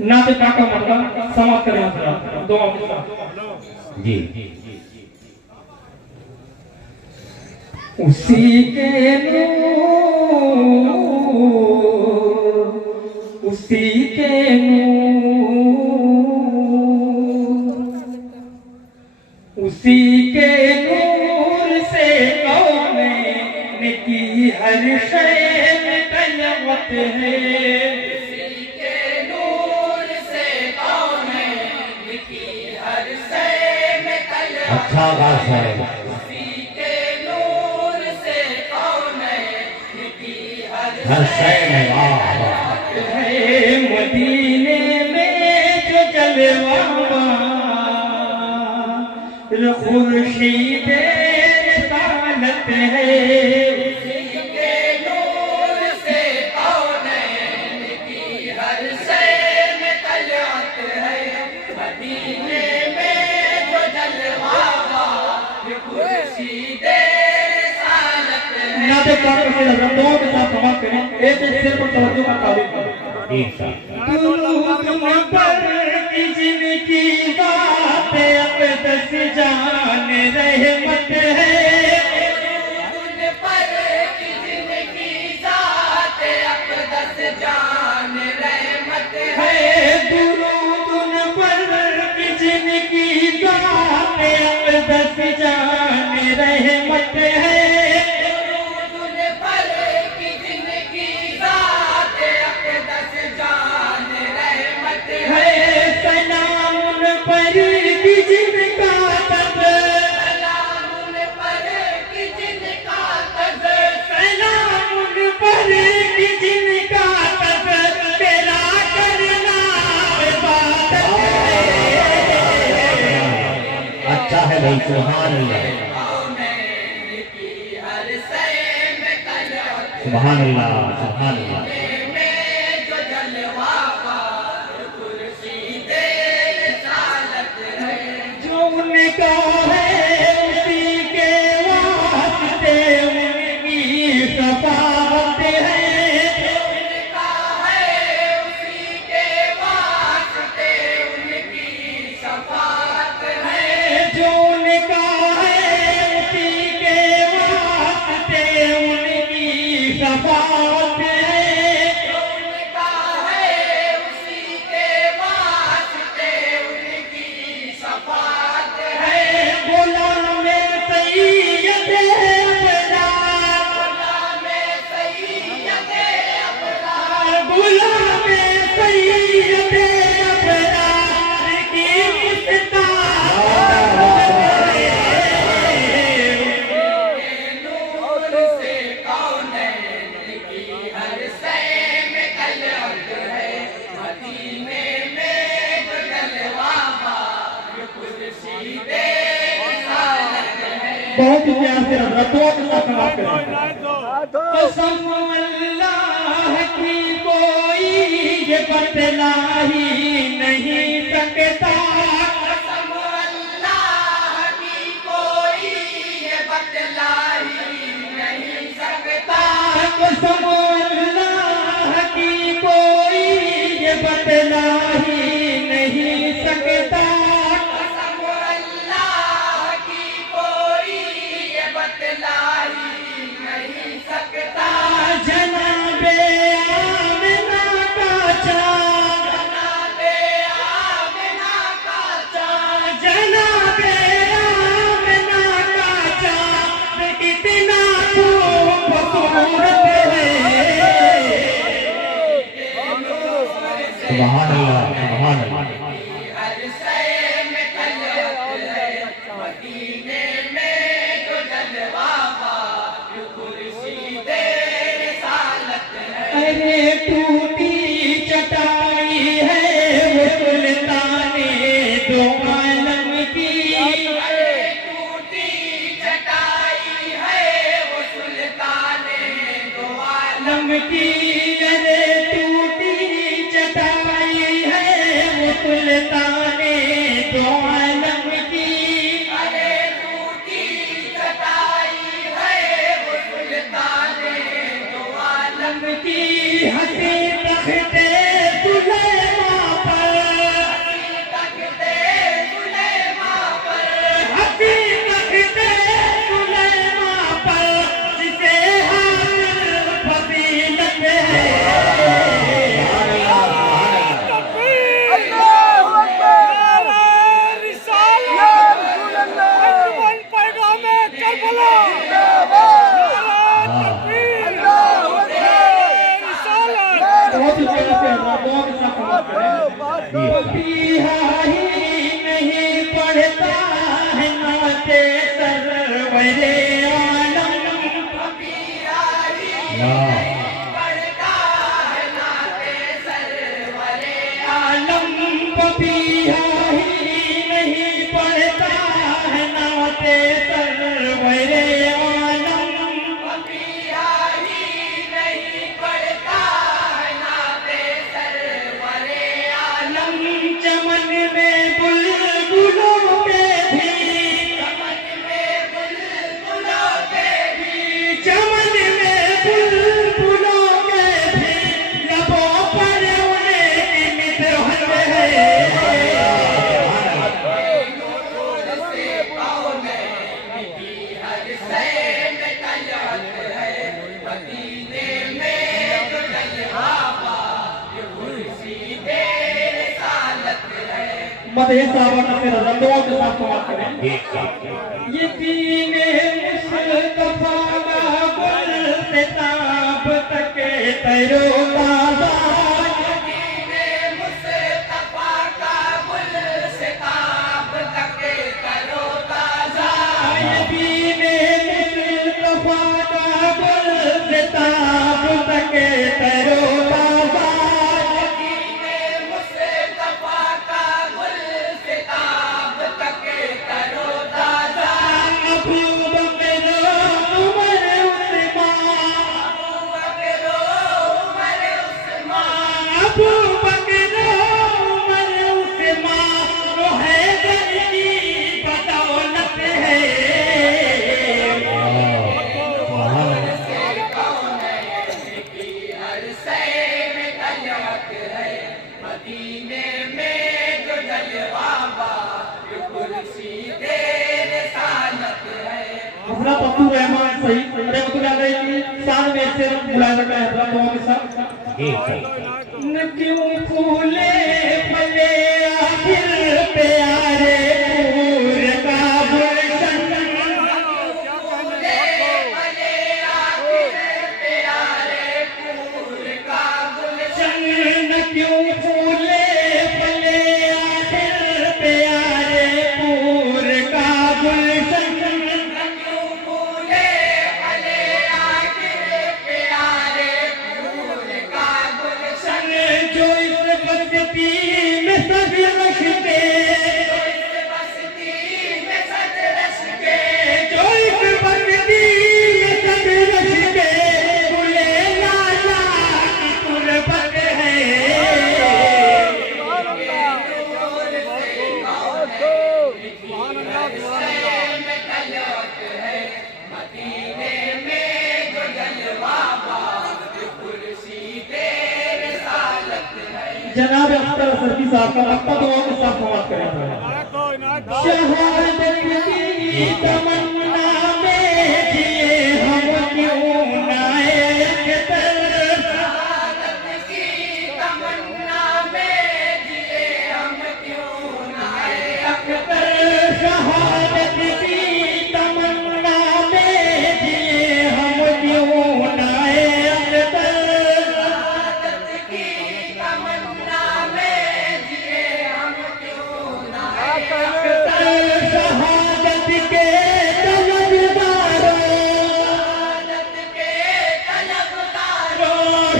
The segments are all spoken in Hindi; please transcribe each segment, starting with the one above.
नाते काका मतलब समाप्त करें मसला दुआ के साथ जी उसी के नूर उसी के नूर उसी के नूर से कौन की हर शय में तलवत है अच्छा बात है हर शय में है मदीने में जो जलवा खुर्शीद रिसालत है नाते काका से रब्बों के साथ समाप्त करें एक सिर पर तवज्जो का ताबीर करें इंशाअल्लाह की जिनकी बात अक़दस जान रहमत है दुरूद उन पर की जिनकी बात अक़दस जान रहमत है अच्छा है भाई सुभान अल्लाह सुभान अल्लाह सुभान अल्लाह जो उनका है उसी के वास्ते उनकी सफावत है जो उनका है उसी के वास्ते उनकी सफावत है गुलाम सैयद अबरार गुलाम सैयद अबरार की बहुत ही प्यार से रब्बों के साथ समाप्त करें कसम अल्लाह की कोई ये बतला ही नहीं सकता कसम अल्लाह की कोई ये बतला ही नहीं सकता जनाबे आमिना का चाँद जनाबे आमिना का चाँद कितना खूबसूरत है सुभान अल्लाह सुभान अल्लाह अरे टूटी चटाई है वो सुल्ताने दो आलम की आलम की अरे टूटी चटाई है वो सुल्ताने दो आलम की आलम की हंसी तख्ते पपीहा ही नहीं पढ़ता है नाते सरवरे आलम आलम पपीहा ही नहीं पढ़ता है नाते सरवरे चमन में बुलबुलों के भी लबों पर उन्हें निमित होते हैं मदे साहब अपने रंगों के साथ बात करें ये दीने मुस्तफा का गुल से ताब तक तरो ताजा ये दीने मुस्तफा का गुल से ताब तक तरो ताजा ये दीने मुस्तफा का गुल से ताब तक तरो ताजा अपना पप्पू रहमान सही अरे वो तो क्या कहेगी साल में से बुलाया जाता है अपना दुआ के साथ न क्यों फूले फले आखिर प्यारे फूल का गुलशन न क्यों फूले फले आखिर प्यारे फूल का गुलशन जनाब अख्तर सरकी साहब का लगता तो और साथ बात करेंगे शहादत की तमन्ना में जिए हम क्यों ना एक तरफ शहादत की तमन्ना में जिए हम क्यों ना एक तरफ शहादत की तमन्ना में जिए हम क्यों ना एक तरफ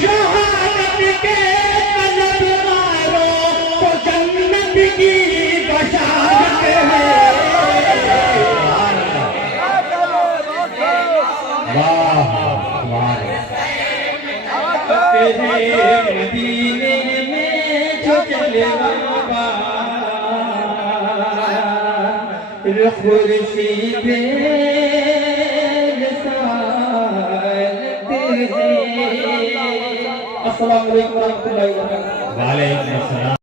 शहादत के तलबगारों को जन्नत की बशारत है मदीने में जो चलेगा खुर्शीद अस्सलाम वालेकुम।